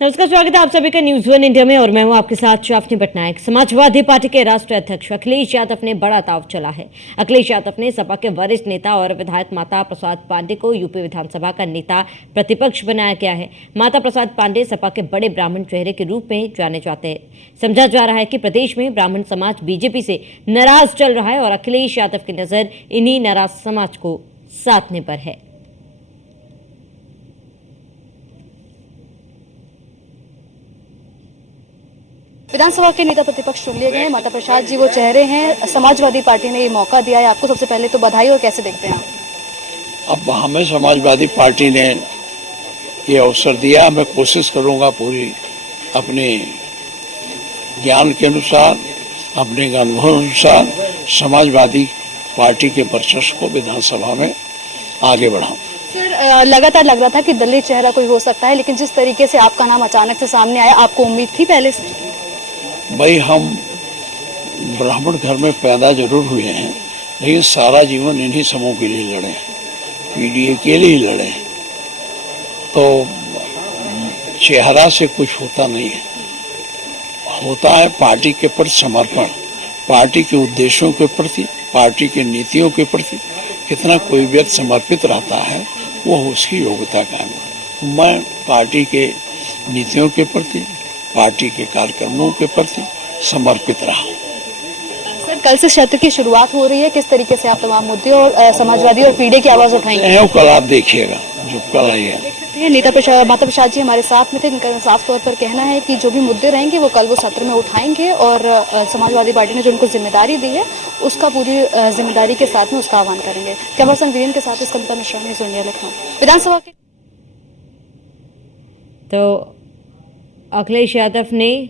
नमस्कार, स्वागत है आप सभी का न्यूज वन इंडिया में और मैं हूं आपके साथ शाफनी पटनायक। समाजवादी पार्टी के राष्ट्रीय अध्यक्ष अखिलेश यादव ने बड़ा दांव चला है। अखिलेश यादव ने सपा के वरिष्ठ नेता और विधायक माता प्रसाद पांडे को यूपी विधानसभा का नेता प्रतिपक्ष बनाया गया है। माता प्रसाद पांडे सपा के बड़े ब्राह्मण चेहरे के रूप में जाने जाते हैं। समझा जा रहा है कि प्रदेश में ब्राह्मण समाज बीजेपी से नाराज चल रहा है और अखिलेश यादव की नजर इन्हीं नाराज समाज को साधने पर है। विधानसभा के नेता प्रतिपक्ष चुन लिए गए माता प्रसाद जी वो चेहरे हैं। समाजवादी पार्टी ने ये मौका दिया है आपको, सबसे पहले तो बधाई। और कैसे देखते हैं आप? अब हमें समाजवादी पार्टी ने ये अवसर दिया। मैं कोशिश करूंगा पूरी अपने ज्ञान के अनुसार, अपने अनुभव अनुसार समाजवादी पार्टी के वर्चस्व को विधानसभा में आगे बढ़ाऊं। सर, लगातार लग रहा था कि दलित चेहरा कोई हो सकता है, लेकिन जिस तरीके से आपका नाम अचानक से सामने आया, आपको उम्मीद थी पहले से? भाई, हम ब्राह्मण घर में पैदा जरूर हुए हैं, लेकिन सारा जीवन इन्हीं समूह के लिए लड़े, पीडीए के लिए लड़े। तो चेहरा से कुछ होता नहीं है, होता है पार्टी के प्रति समर्पण, पार्टी के उद्देश्यों के प्रति, पार्टी के नीतियों के प्रति कितना कोई व्यक्ति समर्पित रहता है, वो उसकी योग्यता का है। मैं पार्टी के नीतियों के प्रति, पार्टी के कार्यक्रमों के प्रति समर्पित रहा। सर, कल से सत्र की शुरुआत हो रही है, किस तरीके से आप तमाम मुद्दे और समाजवादी और पीडीए की आवाज उठाएंगे? कल आप देखिएगा जो कल आइए। माता प्रसाद जी हमारे साथ में थे, इनका साफ तौर पर कहना है कि जो भी मुद्दे रहेंगे वो कल वो सत्र में उठाएंगे और समाजवादी पार्टी ने जो उनको जिम्मेदारी दी है उसका पूरी जिम्मेदारी के साथ में उसका आह्वान करेंगे। कैमरा पर्सन वीरेन के साथ स्कंदता मिश्रा, न्यूज़ इंडिया लखनऊ। विधानसभा के तो अखिलेश यादव ने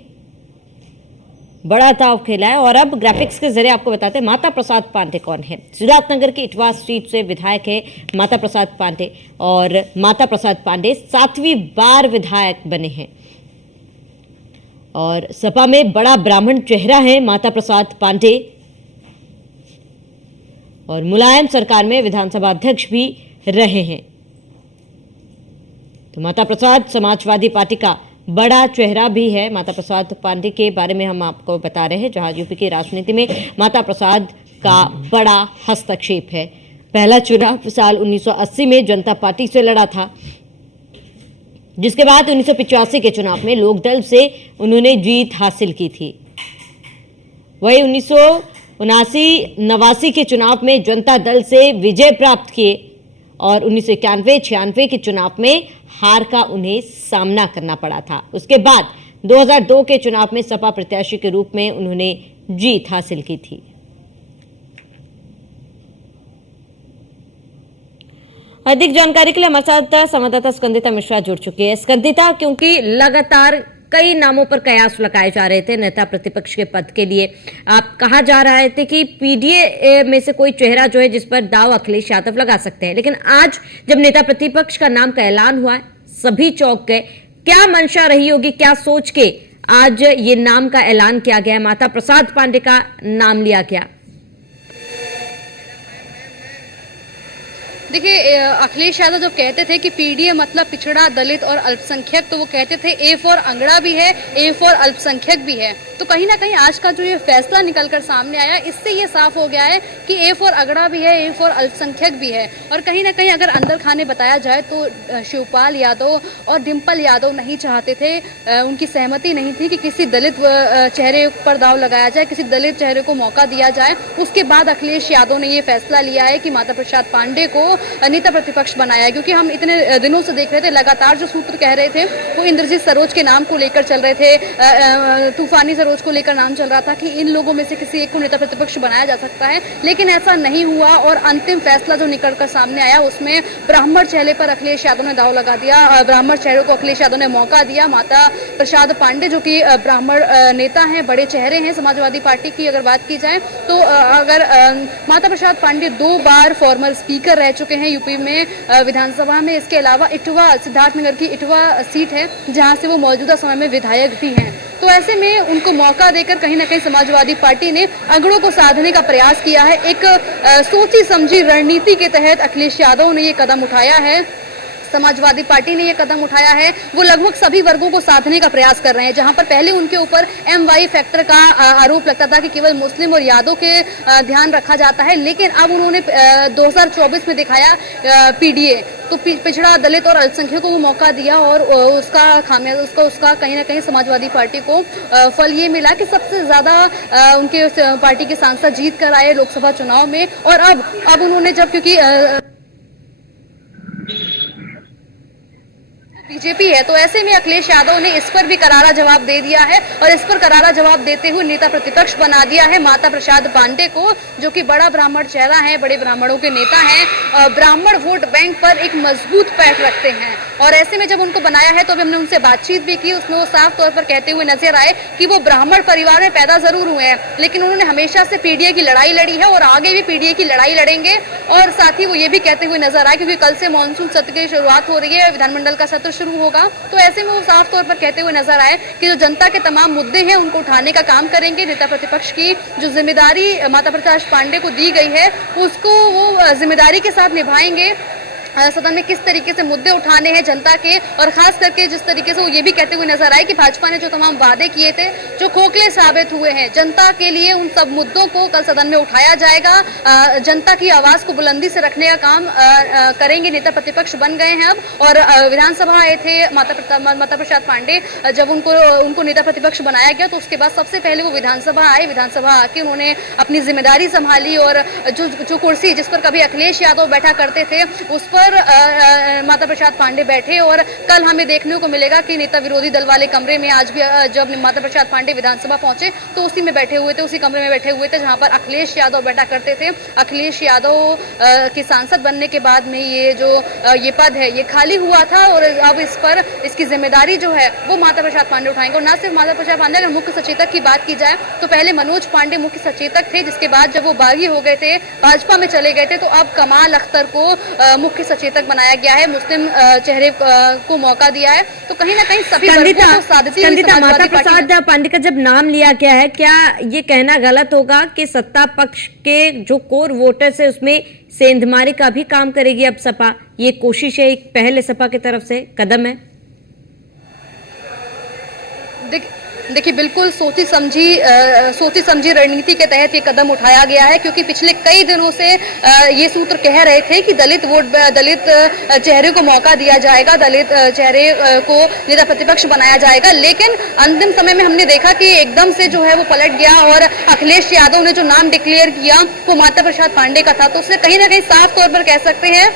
बड़ा दांव खेला है और अब ग्राफिक्स के जरिए आपको बताते हैं माता प्रसाद पांडे कौन है। सिद्धार्थनगर की इटवा सीट से विधायक है माता प्रसाद पांडे और माता प्रसाद पांडे 7वीं बार विधायक बने हैं और सपा में बड़ा ब्राह्मण चेहरा है माता प्रसाद पांडे और मुलायम सरकार में विधानसभा अध्यक्ष भी रहे हैं। तो माता प्रसाद समाजवादी पार्टी का बड़ा चेहरा भी है। माता प्रसाद पांडे के बारे में हम आपको बता रहे हैं, जहां यूपी की राजनीति में माता प्रसाद का बड़ा हस्तक्षेप है। पहला चुनाव साल 1980 में जनता पार्टी से लड़ा था, जिसके बाद 1985 के चुनाव में लोकदल से उन्होंने जीत हासिल की थी। वही 1979-89 के चुनाव में जनता दल से विजय प्राप्त किए और 1991-96 के चुनाव में हार का उन्हें सामना करना पड़ा था। उसके बाद 2002 के चुनाव में सपा प्रत्याशी के रूप में उन्होंने जीत हासिल की थी। अधिक जानकारी के लिए हमारे साथ संवाददाता स्कंदिता मिश्रा जुड़ चुकी है। स्कंदिता, क्योंकि लगातार कई नामों पर कयास लगाए जा रहे थे नेता प्रतिपक्ष के पद के लिए, आप कहा जा रहे थे कि पीडीए में से कोई चेहरा जो है जिस पर दाव अखिलेश यादव लगा सकते हैं, लेकिन आज जब नेता प्रतिपक्ष का नाम का ऐलान हुआ है सभी चौंक गए। क्या मंशा रही होगी, क्या सोच के आज ये नाम का ऐलान किया गया, माता प्रसाद पांडे का नाम लिया गया? देखिए, अखिलेश यादव जो कहते थे कि पीडीए मतलब पिछड़ा, दलित और अल्पसंख्यक, तो वो कहते थे ए फॉर अंगड़ा भी है, ए फॉर अल्पसंख्यक भी है। तो कहीं ना कहीं आज का जो ये फैसला निकलकर सामने आया, इससे ये साफ हो गया है कि ए फॉर अंगड़ा भी है, ए फॉर अल्पसंख्यक भी है। और कहीं ना कहीं अगर अंदर खाने बताया जाए तो शिवपाल यादव और डिम्पल यादव नहीं चाहते थे, उनकी सहमति नहीं थी कि किसी दलित चेहरे पर दाव लगाया जाए, किसी दलित चेहरे को मौका दिया जाए। उसके बाद अखिलेश यादव ने ये फैसला लिया है कि माता प्रसाद पांडे को नेता प्रतिपक्ष बनाया, क्योंकि हम इतने दिनों से देख रहे थे लगातार जो सूत्र कह रहे थे वो इंद्रजीत सरोज के नाम को लेकर चल रहे थे, तूफानी सरोज को लेकर नाम चल रहा था कि इन लोगों में से किसी एक को नेता प्रतिपक्ष बनाया जा सकता है, लेकिन ऐसा नहीं हुआ। और अंतिम फैसला जो निकलकर सामने आया उसमें ब्राह्मण चेहरे पर अखिलेश यादव ने दाव लगा दिया, ब्राह्मण चेहरे को अखिलेश यादव ने मौका दिया। माता प्रसाद पांडे जो कि ब्राह्मण नेता हैं, बड़े चेहरे हैं समाजवादी पार्टी की अगर बात की जाए तो, अगर माता प्रसाद पांडे 2 बार फॉर्मर स्पीकर रह चुके हैं यूपी में विधानसभा में। इसके अलावा इटवा, सिद्धार्थनगर की इटवा सीट है जहां से वो मौजूदा समय में विधायक भी हैं। तो ऐसे में उनको मौका देकर कहीं ना कहीं समाजवादी पार्टी ने अगड़ों को साधने का प्रयास किया है। एक सोची समझी रणनीति के तहत अखिलेश यादव ने ये कदम उठाया है। समाजवादी पार्टी ने ये कदम उठाया है वो लगभग सभी वर्गों को साधने का प्रयास कर रहे हैं। जहां पर पहले उनके ऊपर MY फैक्टर का आरोप लगता था कि केवल मुस्लिम और यादव के ध्यान रखा जाता है, लेकिन अब उन्होंने 2024 में दिखाया PDA, तो पिछड़ा दलित और अल्पसंख्यकों को मौका दिया और उसका कहीं ना कहीं समाजवादी पार्टी को फल ये मिला कि सबसे ज्यादा उनके पार्टी के सांसद जीत कर आए लोकसभा चुनाव में। और अब उन्होंने जब क्योंकि बीजेपी है, तो ऐसे में अखिलेश यादव ने इस पर भी करारा जवाब दे दिया है और इस पर करारा जवाब देते हुए नेता प्रतिपक्ष बना दिया है माता प्रसाद पांडे को, जो कि बड़ा ब्राह्मण चेहरा है, बड़े ब्राह्मणों के नेता हैं, ब्राह्मण वोट बैंक पर एक मजबूत पैठ रखते हैं। और ऐसे में जब उनको बनाया है तो अभी हमने उनसे बातचीत भी की, उसमें वो साफ तौर पर कहते हुए नजर आए कि वो ब्राह्मण परिवार में पैदा जरूर हुए हैं, लेकिन उन्होंने हमेशा से PDA की लड़ाई लड़ी है और आगे भी PDA की लड़ाई लड़ेंगे। और साथ ही वो ये भी कहते हुए नजर आए, क्योंकि कल से मानसून सत्र की शुरुआत हो रही है, विधानमंडल का सत्र शुरू होगा, तो ऐसे में वो साफ तौर पर कहते हुए नजर आए कि जो जनता के तमाम मुद्दे हैं उनको उठाने का काम करेंगे। नेता प्रतिपक्ष की जो जिम्मेदारी माता प्रसाद पांडे को दी गई है उसको वो जिम्मेदारी के साथ निभाएंगे। सदन में किस तरीके से मुद्दे उठाने हैं जनता के, और खास करके जिस तरीके से वो ये भी कहते हुए नजर आए कि भाजपा ने जो तमाम वादे किए थे जो खोखले साबित हुए हैं, जनता के लिए उन सब मुद्दों को कल सदन में उठाया जाएगा। जनता की आवाज को बुलंदी से रखने का काम करेंगे। नेता प्रतिपक्ष बन गए हैं अब, और विधानसभा आए थे माता प्रसाद पांडे, जब उनको नेता प्रतिपक्ष बनाया गया तो उसके बाद सबसे पहले वो विधानसभा आए। विधानसभा आके उन्होंने अपनी जिम्मेदारी संभाली और जो कुर्सी जिस पर कभी अखिलेश यादव बैठा करते थे उस पर माता प्रसाद पांडे बैठे। और कल हमें देखने को मिलेगा कि नेता विरोधी दल वाले कमरे में आज भी जब माता प्रसाद पांडे विधानसभा पहुंचे तो उसी में बैठे हुए थे, उसी कमरे में बैठे हुए थे जहां पर अखिलेश यादव बैठा करते थे। अखिलेश यादव के सांसद बनने के बाद में ये पद है ये खाली हुआ था और अब इसकी जिम्मेदारी जो है वो माता प्रसाद पांडे उठाएंगे। और न सिर्फ माता प्रसाद पांडे, अगर मुख्य सचेतक की बात की जाए तो पहले मनोज पांडे मुख्य सचेतक थे, जिसके बाद जब वो बागी हो गए थे, भाजपा में चले गए थे, तो अब कमाल अख्तर को मुख्य सचेतक बनाया गया है, मुस्लिम चेहरे को मौका दिया है। तो कहीं ना कहीं सभी वर्गों को साधती हुई माता प्रसाद पांडे का जब नाम लिया गया है, क्या ये कहना गलत होगा कि सत्ता पक्ष के जो कोर वोटर्स है उसमें सेंधमारी का भी काम करेगी अब सपा? ये कोशिश है, एक पहले सपा की तरफ से कदम है। देखिए बिल्कुल सोची समझी रणनीति के तहत ये कदम उठाया गया है, क्योंकि पिछले कई दिनों से ये सूत्र कह रहे थे कि दलित चेहरे को मौका दिया जाएगा, दलित चेहरे को नेता प्रतिपक्ष बनाया जाएगा। लेकिन अंतिम समय में हमने देखा कि एकदम से जो है वो पलट गया और अखिलेश यादव ने जो नाम डिक्लेयर किया वो माता प्रसाद पांडे का था। तो उससे कहीं ना कहीं साफ तौर पर कह सकते हैं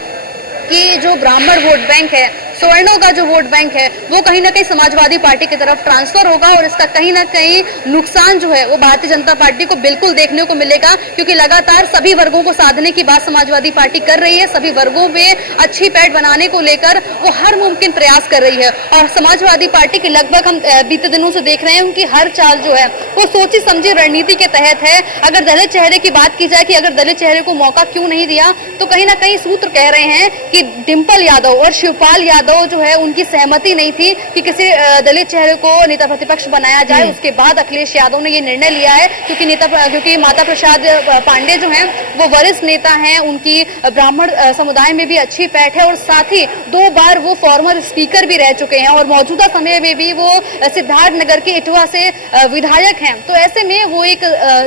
कि जो ब्राह्मण वोट बैंक है, सवर्णों का जो वोट बैंक है, वो कहीं ना कहीं समाजवादी पार्टी की तरफ ट्रांसफर होगा और इसका कहीं ना कहीं नुकसान जो है वो भारतीय जनता पार्टी को बिल्कुल देखने को मिलेगा, क्योंकि लगातार सभी वर्गों को साधने की बात समाजवादी पार्टी कर रही है। सभी वर्गों में अच्छी पैठ बनाने को लेकर वो हर मुमकिन प्रयास कर रही है और समाजवादी पार्टी की लगभग हम बीते दिनों से देख रहे हैं उनकी हर चाल जो है वो सोची समझी रणनीति के तहत है। अगर दलित चेहरे की बात की जाए कि अगर दलित चेहरे को मौका क्यों नहीं दिया, तो कहीं ना कहीं सूत्र कह रहे हैं कि डिंपल यादव और शिवपाल यादव जो है उनकी सहमति नहीं थी कि किसी दलित चेहरे को नेता प्रतिपक्ष बनाया जाए। उसके बाद अखिलेश यादव ने ये निर्णय लिया है, क्योंकि माता प्रसाद पांडे जो हैं वो वरिष्ठ नेता हैं, उनकी ब्राह्मण समुदाय में भी अच्छी पैठ है और साथ ही 2 बार वो फॉर्मर स्पीकर भी रह चुके हैं और मौजूदा समय में भी वो सिद्धार्थनगर के इटवा से विधायक हैं। तो ऐसे में वो एक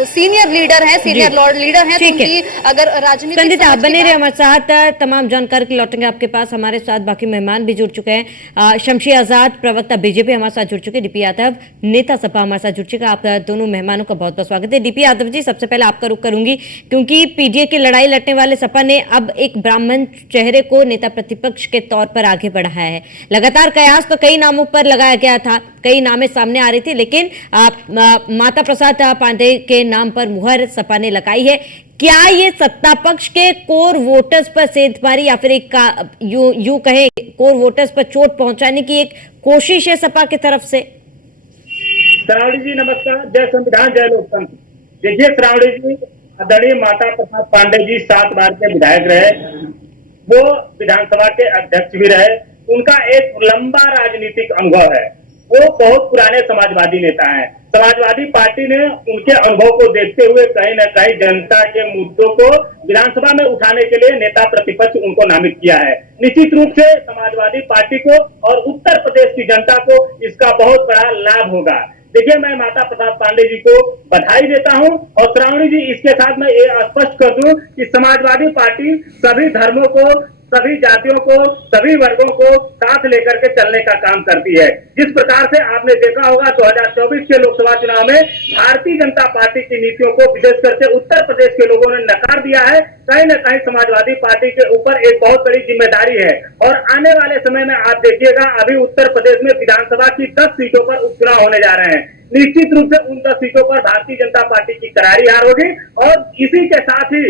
सीनियर लीडर है, तो उनकी अगर राजनीतिक बने रहे हमारे साथ, तमाम जानकारी के लौटेंगे आपके पास। हमारे साथ बाकी मेहमान भी जुड़ चुके हैं। शमशी आजाद प्रवक्ता बीजेपी हमारे साथ जुड़ चुके हैं, डीपी यादव नेता सपा हमारे साथ जुड़ चुका। आप दोनों मेहमानों का बहुत बहुत स्वागत है। डीपी यादव जी, सबसे पहले आपका रुख करूंगी, क्योंकि पीडीए की लड़ाई लड़ने वाले सपा ने अब एक ब्राह्मण चेहरे को नेता प्रतिपक्ष के तौर पर आगे बढ़ाया है। लगातार कयास तो कई नामों पर लगाया गया था, कई नामें सामने आ रही थी, लेकिन माता प्रसाद पांडे के नाम पर मुहर सपा ने लगाई है। क्या ये सत्ता पक्ष के कोर वोटर्स पर सेंधमारी या फिर एक यूं कहे कोर वोटर्स पर चोट पहुंचाने की एक कोशिश है सपा की तरफ से? श्रावणी जी नमस्कार, जय संविधान जय लोकतंत्र। देखिए श्रावणी जी, आदरणीय माता प्रसाद पांडे जी 7 बार के विधायक रहे, वो विधानसभा के अध्यक्ष भी रहे, उनका एक लंबा राजनीतिक अनुभव है। वो बहुत पुराने समाजवादी नेता हैं। समाजवादी पार्टी ने उनके अनुभव को देखते हुए कहीं न कहीं जनता के मुद्दों को विधानसभा में उठाने के लिए नेता प्रतिपक्ष उनको नामित किया है। निश्चित रूप से समाजवादी पार्टी को और उत्तर प्रदेश की जनता को इसका बहुत बड़ा लाभ होगा। देखिए, मैं माता प्रसाद पांडे जी को बधाई देता हूं और श्रावणी जी, इसके साथ मैं ये स्पष्ट कर दूं कि समाजवादी पार्टी सभी धर्मों को, सभी जातियों को, सभी वर्गों को साथ लेकर के चलने का काम करती है। जिस प्रकार से आपने देखा होगा 2024 के लोकसभा चुनाव में भारतीय जनता पार्टी की नीतियों को विशेष करके उत्तर प्रदेश के लोगों ने नकार दिया है। कहीं न कहीं समाजवादी पार्टी के ऊपर एक बहुत बड़ी जिम्मेदारी है और आने वाले समय में आप देखिएगा, अभी उत्तर प्रदेश में विधानसभा की 10 सीटों पर उपचुनाव होने जा रहे हैं। निश्चित रूप से उन 10 सीटों पर भारतीय जनता पार्टी की करारी हार होगी और इसी के साथ ही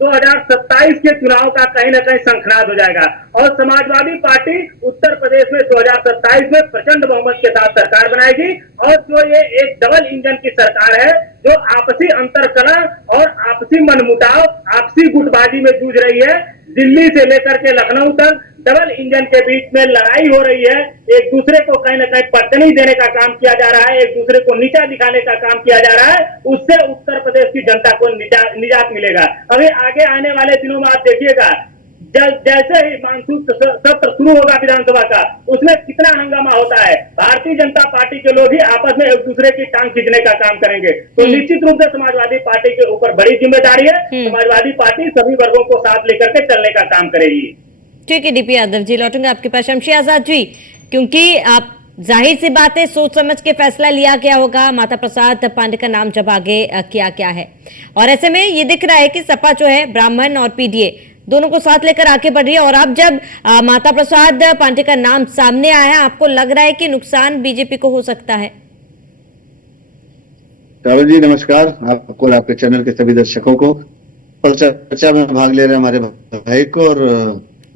2027 के चुनाव का कहीं न कहीं शंखनाद हो जाएगा और समाजवादी पार्टी उत्तर प्रदेश में 2027 में प्रचंड बहुमत के साथ सरकार बनाएगी और जो ये एक डबल इंजन की सरकार है, जो आपसी अंतरकलह और आपसी मनमुटाव, आपसी गुटबाजी में जूझ रही है। दिल्ली से लेकर के लखनऊ तक डबल इंजन के बीच में लड़ाई हो रही है। एक दूसरे को कहीं न कहीं पटनी देने का काम किया जा रहा है, एक दूसरे को नीचा दिखाने का काम किया जा रहा है। उससे उत्तर प्रदेश की जनता को निजात मिलेगा। अभी आगे आने वाले दिनों में आप देखिएगा, जैसे ही मानसून सत्र शुरू होगा विधानसभा का, उसमें कितना हंगामा होता है। भारतीय जनता पार्टी के लोग ही आपस में एक दूसरे की टांग खींचने का काम करेंगे। तो निश्चित रूप से समाजवादी पार्टी के ऊपर बड़ी जिम्मेदारी है। समाजवादी पार्टी सभी वर्गों को साथ लेकर के चलने का काम करेगी। ठीक है डीपी यादव जी, लौटूंगा आपके पास। शमशी आजाद जी, क्योंकि आप जाहिर सी बात है सोच समझ के फैसला लिया गया होगा, माता प्रसाद पांडे का नाम जब आगे किया क्या है, और ऐसे में ये दिख रहा है कि सपा जो है ब्राह्मण और पीडीए दोनों को साथ लेकर आगे बढ़ रही है। और अब जब माता प्रसाद पांडे का नाम सामने आया है, आपको लग रहा है कि नुकसान बीजेपी को हो सकता है? राहुल जी नमस्कार, आपको और आपके चैनल के सभी दर्शकों को और चर्चा में भाग ले रहे हमारे भाई को और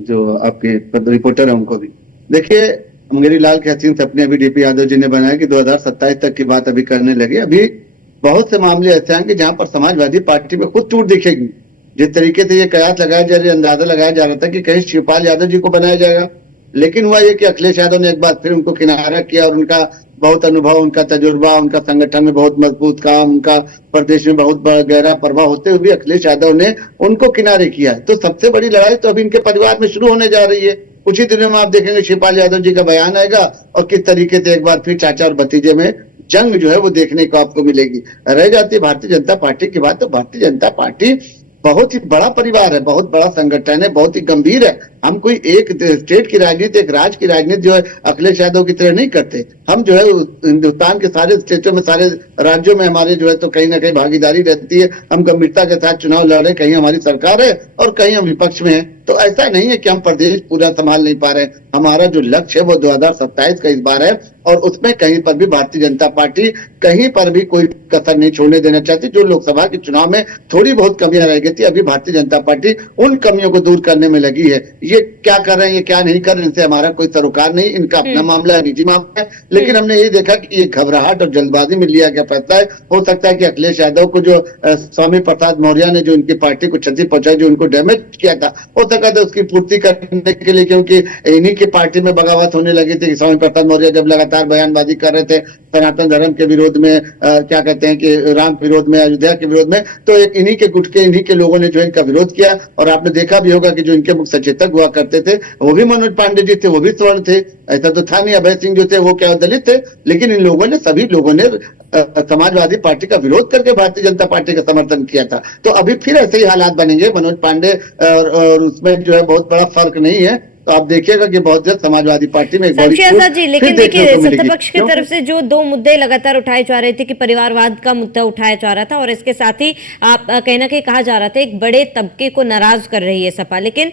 जो आपके रिपोर्टर है उनको भी। देखिए, मुंगेरी लाल के हसीन सपने अभी डीपी यादव जी ने बनाया कि 2027 तक की बात अभी करने लगे। अभी बहुत से मामले ऐसे हैं कि जहां पर समाजवादी पार्टी में खुद टूट दिखेगी। जिस तरीके से ये कयास लगाया जा रहा, अंदाजा लगाया जा रहा था कि कहीं शिवपाल यादव जी को बनाया जाएगा, लेकिन हुआ ये कि अखिलेश यादव ने एक बार फिर उनको किनारा किया और उनका बहुत अनुभव, उनका तजुर्बा, उनका संगठन में बहुत मजबूत काम, उनका प्रदेश में बहुत बड़ा गहरा प्रभाव होते हुए अखिलेश यादव ने उनको किनारे किया। तो सबसे बड़ी लड़ाई तो अभी इनके परिवार में शुरू होने जा रही है। कुछ ही दिनों में आप देखेंगे शिवपाल यादव जी का बयान आएगा और किस तरीके से एक बार फिर चाचा और भतीजे में जंग जो है वो देखने को आपको मिलेगी। रह जाती है भारतीय जनता पार्टी की बात, तो भारतीय जनता पार्टी बहुत ही बड़ा परिवार है, बहुत बड़ा संगठन है, बहुत ही गंभीर है। हम कोई एक स्टेट की राजनीति, एक राज्य की राजनीति जो है अखिलेश यादव की तरह नहीं करते। हम जो है हिंदुस्तान के सारे स्टेटों में, सारे राज्यों में हमारे जो है तो कहीं ना कहीं भागीदारी रहती है। हम गंभीरता के साथ चुनाव लड़ रहे, कहीं हमारी सरकार है और कहीं हम विपक्ष में है। तो ऐसा नहीं है कि हम प्रदेश पूरा संभाल नहीं पा रहे। हमारा जो लक्ष्य है वो 2027 का इस बार है और उसमें कहीं पर भी भारतीय जनता पार्टी कहीं पर भी कोई कसर नहीं छोड़ने देना चाहती। जो लोकसभा के चुनाव में थोड़ी बहुत कमियां रह गई थी, अभी भारतीय जनता पार्टी उन कमियों को दूर करने में लगी है। ये क्या कर रहे हैं, ये क्या नहीं कर रहे हैं, इनसे हमारा कोई सरोकार नहीं, इनका अपना मामला है, निजी मामला है। लेकिन हमने ये देखा कि ये घबराहट और जल्दबाजी में लिया गया फैसला है। हो सकता है कि अखिलेश यादव को जो स्वामी प्रसाद मौर्य ने जो इनकी पार्टी को क्षति पहुंचाई, जो उनको डैमेज किया था, हो सकता था उसकी पूर्ति करने के लिए, क्योंकि इन्हीं की पार्टी में बगावत होने लगी थी। स्वामी प्रसाद मौर्य जब लगातार बयानबाजी कर रहे थे सनातन धर्म के विरोध में, क्या कहते हैं कि राम के विरोध में, अयोध्या के विरोध में, तो एक इन्हीं के गुट के, इन्हीं के लोगों ने जो इनका विरोध किया। और आपने देखा भी होगा कि जो इनके मुख्य सचेतक हुआ करते थे वो भी मनोज पांडे जी थे, वो भी स्वर्ण थे। ऐसा तो था नहीं। अभय सिंह जो थे वो क्या दलित थे, लेकिन इन लोगों ने, सभी लोगों ने समाजवादी पार्टी का विरोध करके भारतीय जनता पार्टी का समर्थन किया था। तो अभी फिर ऐसे ही हालात बनेंगे। मनोज पांडे और उसमें जो है बहुत बड़ा फर्क नहीं है। तो आप देखिएगा कि बहुत जल्द समाजवादी पार्टी में शमशी आजाद जी, लेकिन देखिए सत्ता पक्ष की तरफ से जो दो मुद्दे लगातार उठाए जा रहे थे कि परिवारवाद का मुद्दा उठाया जा रहा था और इसके साथ ही आप कहीं ना कहीं कहा जा रहा था एक बड़े तबके को नाराज कर रही है सपा। लेकिन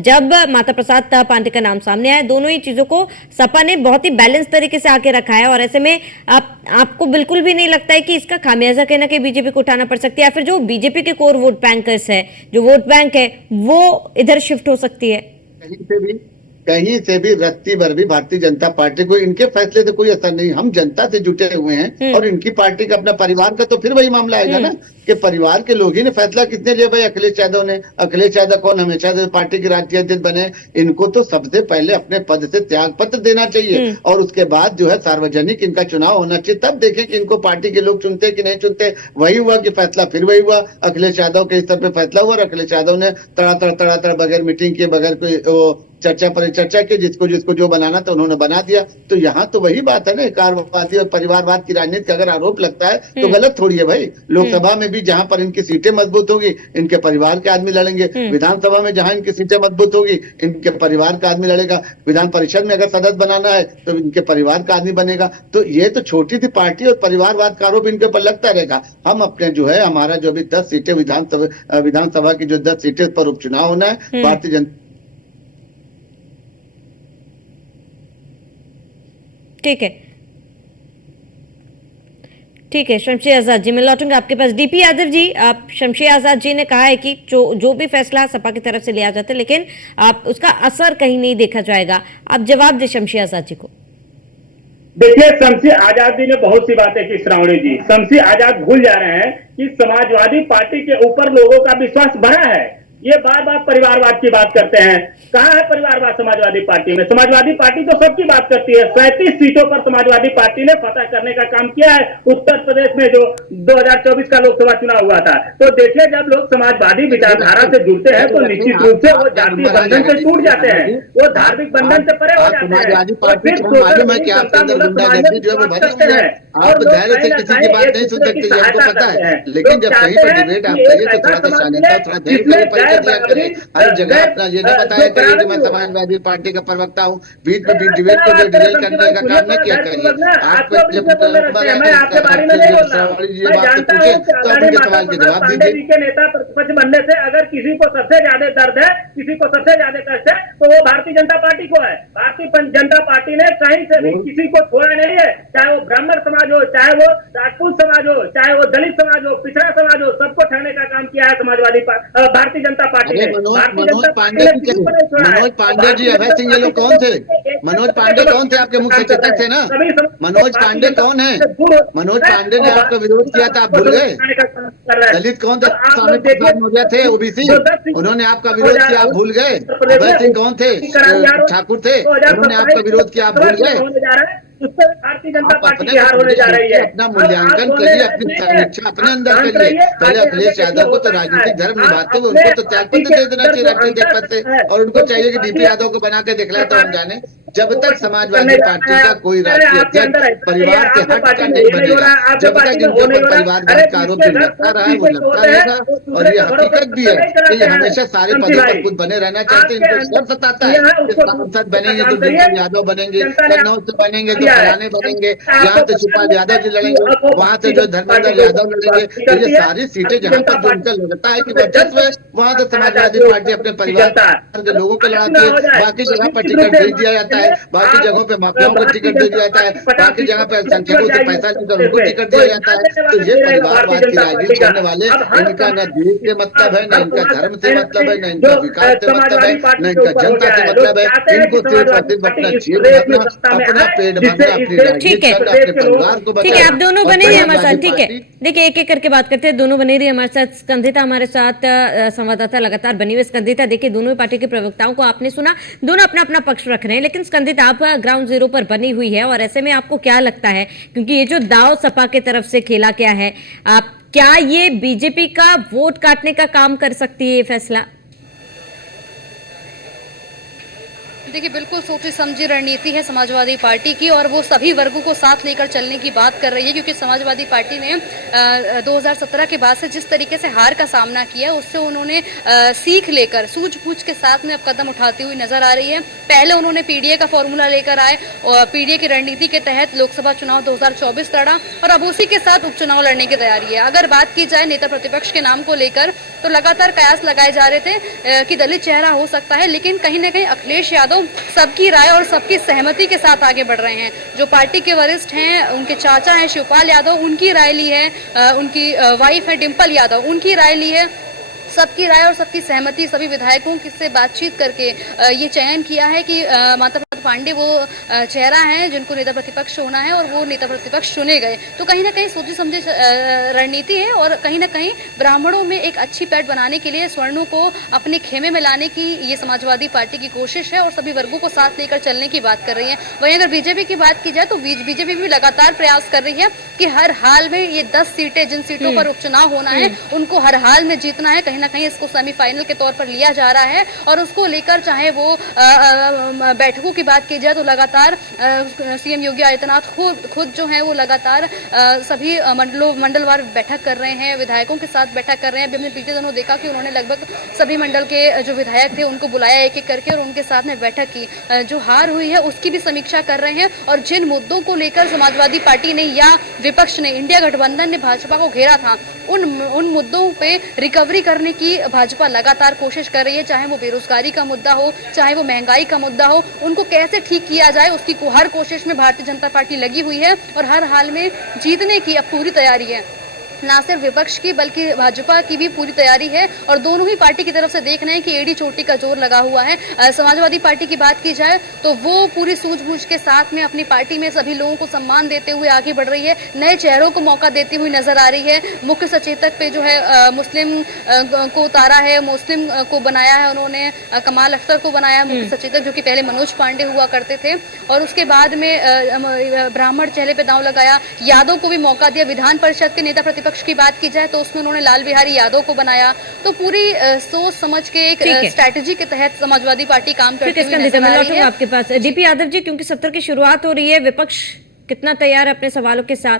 जब माता प्रसाद पांडे का नाम सामने आया, दोनों ही चीजों को सपा ने बहुत ही बैलेंस तरीके से आके रखा है और ऐसे में आपको बिल्कुल भी नहीं लगता है कि इसका खामियाजा कहीं ना कहीं बीजेपी को उठाना पड़ सकती है, या फिर जो बीजेपी के कोर वोट बैंकर्स है, जो वोट बैंक है, वो इधर शिफ्ट हो सकती है? कहीं से भी रत्ती भर भी भारतीय जनता पार्टी को इनके फैसले से कोई असर नहीं। हम जनता से जुटे हुए हैं और इनकी पार्टी का अपना परिवार का तो फिर वही मामला आएगा ना कि परिवार के लोग ही ने फैसला किसने लिया भाई? अखिलेश यादव ने। अखिलेश यादव कौन हमेशा से पार्टी के राष्ट्रीय अध्यक्ष बने, इनको तो सबसे पहले अपने पद से त्याग पत्र देना चाहिए और उसके बाद जो है सार्वजनिक इनका चुनाव होना चाहिए, तब देखें कि इनको पार्टी के लोग चुनते कि नहीं चुनते। वही हुआ कि फैसला फिर वही हुआ, अखिलेश यादव के स्तर पे फैसला हुआ और अखिलेश यादव ने तड़ा बगैर मीटिंग के बगैर कोई वो चर्चा परिचर्चा की, जिसको जो बनाना था उन्होंने बना दिया। तो यहाँ तो वही बात है ना, कारवादी और परिवारवाद की राजनीति का अगर आरोप लगता है तो गलत थोड़ी है भाई। लोकसभा में भी जहां पर इनकी सीटें मजबूत होगी इनके परिवार के आदमी लड़ेंगे, विधानसभा में जहां इनकी सीटें मजबूत होगी इनके परिवार का आदमी लड़ेगा, विधान परिषद में अगर सदस्य बनाना है तो इनके परिवार का आदमी बनेगा। तो ये तो छोटी सी पार्टी और परिवारवाद का आरोप इनके ऊपर लगता रहेगा। हम अपने जो है हमारा जो भी 10 सीटें विधानसभा की जो 10 सीटें पर उपचुनाव होना है, भारतीय जनता ठीक है शमशेर आजाद जी, मैं लौटूंगा आपके पास। डीपी यादव जी, आप शमशेर आजाद जी ने कहा है कि जो भी फैसला सपा की तरफ से लिया जाता है लेकिन आप उसका असर कहीं नहीं देखा जाएगा। आप जवाब दें शमशेर आजाद जी को। देखिए, शमशेर आजाद जी ने बहुत सी बातें की श्रावणी जी। शमशेर आजाद भूल जा रहे हैं कि समाजवादी पार्टी के ऊपर लोगों का विश्वास बढ़ा है। ये बार बार परिवारवाद की बात करते हैं, कहाँ है परिवारवाद समाजवादी पार्टी में? समाजवादी पार्टी तो सबकी बात करती है। 37 सीटों पर समाजवादी पार्टी ने फतह करने का काम किया है उत्तर प्रदेश में जो 2024 का लोकसभा चुनाव हुआ था। तो देखिए, जब लोग समाजवादी विचारधारा से जुड़ते हैं तो निश्चित रूप से वो जातीय बंधन से टूट जाते हैं, वो धार्मिक बंधन से परे हो जाते हैं। आप धैर्य से किसी की बात नहीं सुन सकते, ये आपको पता है। लेकिन जब कहीं पर डिबेट आप करिए तो थोड़ा सा शालीनता, थोड़ा धैर्य दिया करें। हर जगह अपना ये नहीं बताया करिए कि मैं समाजवादी पार्टी का प्रवक्ता हूँ, बीच में बीच डिबेट को जो डिटेल करने का काम न किया करिए। आप जब ये बात पूछे तो आप उनके सवाल के जवाब दीजिए। के नेता प्रतिपक्ष बनने से अगर किसी को सबसे ज्यादा दर्द है, किसी को सबसे ज्यादा कष्ट है तो वो भारतीय जनता पार्टी को है। भारतीय जनता पार्टी ने कहीं से भी किसी को छोड़ा नहीं है, चाहे वो ब्राह्मण समाज हो, चाहे वो राजपूत समाज हो, चाहे वो दलित समाज हो, पिछड़ा समाज हो, सबको ठहरने का काम किया है समाजवादी भारतीय जनता पार्टी ने। मनोज पांडे जी, अभय सिंह ये लोग कौन थे? मनोज पांडे कौन थे? आपके मुख्य सचेतक थे ना। मनोज पांडे कौन है? मनोज पांडे ने आपका विरोध किया था, आप भूल गए? दलित कौन थे? स्वामी प्रसाद मौर्य थे, ओबीसी, उन्होंने आपका विरोध किया, आप भूल गए? अभय सिंह कौन थे? ठाकुर थे, उन्होंने आपका विरोध किया, आप भूल गए? भारतीय जनता पार्टी की हार होने जा रही है। अपना मूल्यांकन करिए, अपनी समीक्षा अपने अंदर करिए। पहले अखिलेश यादव को तो राजनीतिक धर्म निभाते हुए उनको तो त्यागपत्र दे देना चाहिए राजनीतिक पद से, और उनको चाहिए कि डीपी यादव को बना के दिखलाए तो हम जाने। जब तक समाजवादी पार्टी का कोई राष्ट्रीय अध्यक्ष परिवार से हटकर नहीं बनेगा, जब तक इनके ऊपर परिवारवाद का आरोप लगता रहा है वो लगता रहेगा। और ये हकीकत भी है कि ये हमेशा सारे पदों पर खुद बने रहना चाहते हैं। इनको सब सताता है कि सांसद बनेंगे तो दिलचंद यादव बनेंगे, कन्नौज से बनेंगे तो फलाने बनेंगे, यहाँ से शिवपाल यादव जी लड़ेंगे, वहाँ से जो धर्मेंद्र यादव लड़ेंगे। तो ये सारी सीटें जहाँ पर जो उनको लगता है कि वर्चस्व है वहाँ से समाजवादी पार्टी अपने परिवार के लोगों को लड़ाती है। बाकी जगह पर टिकट दे दिया जाता है, बाकी जगहों पे माफियाओं को टिकट दे दिया जाता है, बाकी जगह पे अल्पसंख्यकों से पैसा लेकर उनको टिकट दिया जाता है। तो ये परिवारवाद की राजनीति करने वाले, इनका न देश से मतलब है, न इनका धर्म से मतलब है, न इनका विकास से मतलब है, न इनका जनता से मतलब है। इनको सिर्फ और सिर्फ अपना जेब भरना, अपना पेट भरना, अपनी राजनीति करना, अपने परिवार को ठीक है, आप दोनों बने रहिए हमारे साथ। ठीक है, देखिए एक एक करके बात करते हैं, दोनों बने रहिए हमारे साथ। स्कंदिता हमारे साथ संवाददाता लगातार बनी हुई। स्कंदिता, देखिए दोनों पार्टी के प्रवक्ताओं को आपने सुना, दोनों अपना अपना पक्ष रख रहे हैं, लेकिन स्कंदिता आप ग्राउंड जीरो पर बनी हुई है और ऐसे में आपको क्या लगता है, क्योंकि ये जो दाव सपा की तरफ से खेला गया है, आप क्या ये बीजेपी का वोट काटने का काम कर सकती है ये फैसला? देखिए, बिल्कुल सोची समझी रणनीति है समाजवादी पार्टी की और वो सभी वर्गों को साथ लेकर चलने की बात कर रही है, क्योंकि समाजवादी पार्टी ने 2017 के बाद से जिस तरीके से हार का सामना किया उससे उन्होंने सीख लेकर सूझबूझ के साथ में अब कदम उठाती हुई नजर आ रही है। पहले उन्होंने पीडीए का फॉर्मूला लेकर आए और पीडीए की रणनीति के तहत लोकसभा चुनाव 2024 लड़ा और अब उसी के साथ उपचुनाव लड़ने की तैयारी है। अगर बात की जाए नेता प्रतिपक्ष के नाम को लेकर तो लगातार कयास लगाए जा रहे थे कि दलित चेहरा हो सकता है, लेकिन कहीं ना कहीं अखिलेश यादव सबकी राय और सबकी सहमति के साथ आगे बढ़ रहे हैं। जो पार्टी के वरिष्ठ हैं, उनके चाचा हैं शिवपाल यादव, उनकी राय ली है, उनकी वाइफ है डिंपल यादव, उनकी राय ली है, सबकी राय और सबकी सहमति, सभी विधायकों से बातचीत करके ये चयन किया है कि माता पांडे वो चेहरा है जिनको नेता प्रतिपक्ष होना है और वो नेता प्रतिपक्ष चुने गए। तो कहीं ना कहीं सोची समझी रणनीति है और कहीं ना कहीं ब्राह्मणों में एक अच्छी पैठ बनाने के लिए, स्वर्णों को अपने खेमे में लाने की ये समाजवादी पार्टी की कोशिश है और सभी वर्गों को साथ लेकर चलने की बात कर रही है। वहीं अगर बीजेपी की बात की जाए तो बीजेपी भी लगातार प्रयास कर रही है कि हर हाल में ये 10 सीटें, जिन सीटों पर उपचुनाव होना है उनको हर हाल में जीतना है। कहीं ना कहीं इसको सेमीफाइनल के तौर पर लिया जा रहा है और उसको लेकर चाहे वो बैठकों की बात की जाए तो लगातार सीएम योगी आदित्यनाथ खुद जो है वो लगातार सभी मंडलवार बैठक कर रहे हैं, विधायकों के साथ बैठक कर रहे हैं। हमने पिछले दिनों देखा कि उन्होंने लगभग सभी मंडल के जो विधायक थे उनको बुलाया एक एक करके और उनके साथ में बैठक की। जो हार हुई है उसकी भी समीक्षा कर रहे हैं और जिन मुद्दों को लेकर समाजवादी पार्टी ने या विपक्ष ने, इंडिया गठबंधन ने भाजपा को घेरा था, उन मुद्दों पे रिकवरी करने की भाजपा लगातार कोशिश कर रही है। चाहे वो बेरोजगारी का मुद्दा हो, चाहे वो महंगाई का मुद्दा हो, उनको कैसे ठीक किया जाए उसकी हर कोशिश में भारतीय जनता पार्टी लगी हुई है और हर हाल में जीतने की अब पूरी तैयारी है। ना सिर्फ विपक्ष की बल्कि भाजपा की भी पूरी तैयारी है और दोनों ही पार्टी की तरफ से देख रहे हैं कि एड़ी चोटी का जोर लगा हुआ है। समाजवादी पार्टी की बात की जाए तो वो पूरी सूझबूझ के साथ में अपनी पार्टी में सभी लोगों को सम्मान देते हुए आगे बढ़ रही है, नए चेहरों को मौका देती हुई नजर आ रही है। मुख्य सचेतक पे जो है मुस्लिम को उतारा है, मुस्लिम को बनाया है उन्होंने, कमाल अख्तर को बनाया मुख्य सचेतक, जो कि पहले मनोज पांडे हुआ करते थे, और उसके बाद में ब्राह्मण चेहरे पे दांव लगाया, यादव को भी मौका दिया। विधान परिषद के नेता प्रतिपक्ष की बात की जाए तो उसमें उन्होंने लाल बिहारी यादव को बनाया। तो पूरी सोच समझ के एक स्ट्रैटेजी के तहत समाजवादी पार्टी काम करती हुई नजर आ रही है। आपके पास डीपी यादव जी, क्योंकि सत्र की शुरुआत हो रही है, विपक्ष कितना तैयार है अपने सवालों के साथ?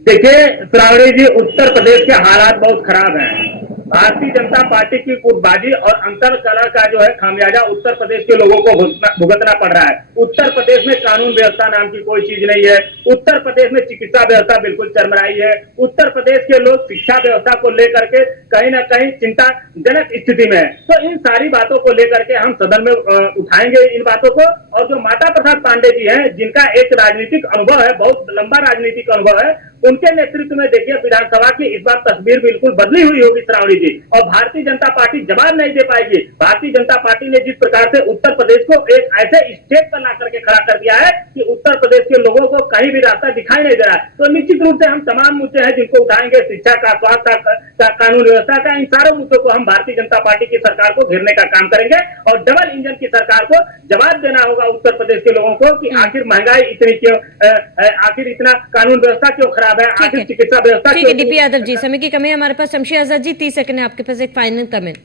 देखिए श्रावणी जी, उत्तर प्रदेश के हालात बहुत खराब हैं। भारतीय जनता पार्टी की गुटबाजी और अंतर कला का जो है खामियाजा उत्तर प्रदेश के लोगों को भुगतना पड़ रहा है। उत्तर प्रदेश में कानून व्यवस्था नाम की कोई चीज नहीं है। उत्तर प्रदेश में चिकित्सा व्यवस्था बिल्कुल चरमराई है। उत्तर प्रदेश के लोग शिक्षा व्यवस्था को लेकर के कहीं ना कहीं चिंताजनक स्थिति में है। तो इन सारी बातों को लेकर के हम सदन में उठाएंगे इन बातों को। और जो माता प्रसाद पांडे जी हैं, जिनका एक राजनीतिक अनुभव है, बहुत लंबा राजनीतिक अनुभव है, उनके नेतृत्व में देखिए विधानसभा की इस बार तस्वीर बिल्कुल बदली हुई होगी श्रावणी जी, और भारतीय जनता पार्टी जवाब नहीं दे पाएगी। भारतीय जनता पार्टी ने जिस प्रकार से उत्तर प्रदेश को एक ऐसे स्टेट पर ला करके खड़ा कर दिया है कि उत्तर प्रदेश के लोगों को कहीं भी रास्ता दिखाई नहीं दे रहा है। तो निश्चित रूप से हम तमाम मुद्दे हैं जिनको उठाएंगे, शिक्षा का, स्वास्थ्य का, कानून व्यवस्था का, इन सारे मुद्दों को हम भारतीय जनता पार्टी की सरकार को घेरने का काम करेंगे और डबल इंजन की सरकार को जवाब देना होगा उत्तर प्रदेश के लोगों को कि आखिर महंगाई इतनी क्यों, आखिर इतना कानून व्यवस्था क्यों खराब है, आखिर चिकित्सा व्यवस्था। ठीक है डीपी यादव जी, समय की कमी है हमारे पास। शमशी आजाद जी 30 सेकंड है आपके पास, एक फाइनल कमेंट।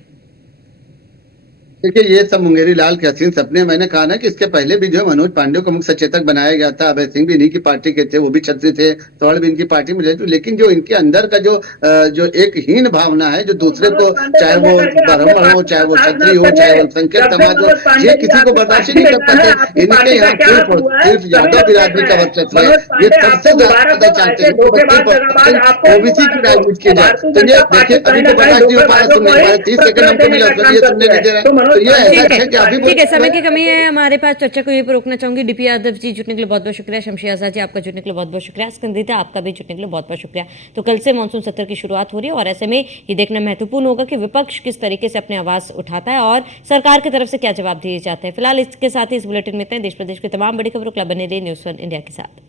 देखिए ये सब मुंगेरी लाल के हसीन सपने। मैंने कहा ना कि इसके पहले भी जो है मनोज पांडे को मुख्य सचेतक बनाया गया था, अभय सिंह भी इन्हीं की पार्टी के थे, वो भी छत्री थे, तौड़ भी इनकी पार्टी में रहे। लेकिन जो इनके अंदर का जो एक हीन भावना है, जो दूसरे को, चाहे वो ब्राह्मण हो, चाहे वो क्षत्रिय हो, चाहे वो अल्पसंख्यक समाज हो, ये किसी को बर्दाश्त नहीं कर पाते। इनके यहाँ सिर्फ यादव बिरादरी का वर्चस्व है। ये सबसे ज्यादा चाहते हैं ओबीसी की राजनीति की जाए। तो ये देखिए अभी तो बर्दाश्त नहीं हो पा रहा, सुनने 30 सेकंड हमको मिला, ये सुनने नहीं दे रहा। ठीक है, समय की कमी है हमारे पास, चर्चा को यहीं पर रोकना चाहूंगी। डीपी यादव जी जुटने के लिए बहुत बहुत शुक्रिया। शमशी आजाद जी आपका जुटने के लिए बहुत बहुत शुक्रिया। स्कंदिता आपका भी जुटने के लिए बहुत बहुत शुक्रिया। तो कल से मानसून सत्र की शुरुआत हो रही है और ऐसे में ये देखना महत्वपूर्ण होगा कि विपक्ष किस तरीके से अपनी आवाज उठाता है और सरकार की तरफ से क्या जवाब दिए जाते हैं। फिलहाल इसके साथ ही इस बुलेटिन में इतना ही। देश प्रदेश की तमाम बड़ी खबरों के लिए बने रहिए न्यूज़ 1 इंडिया के साथ।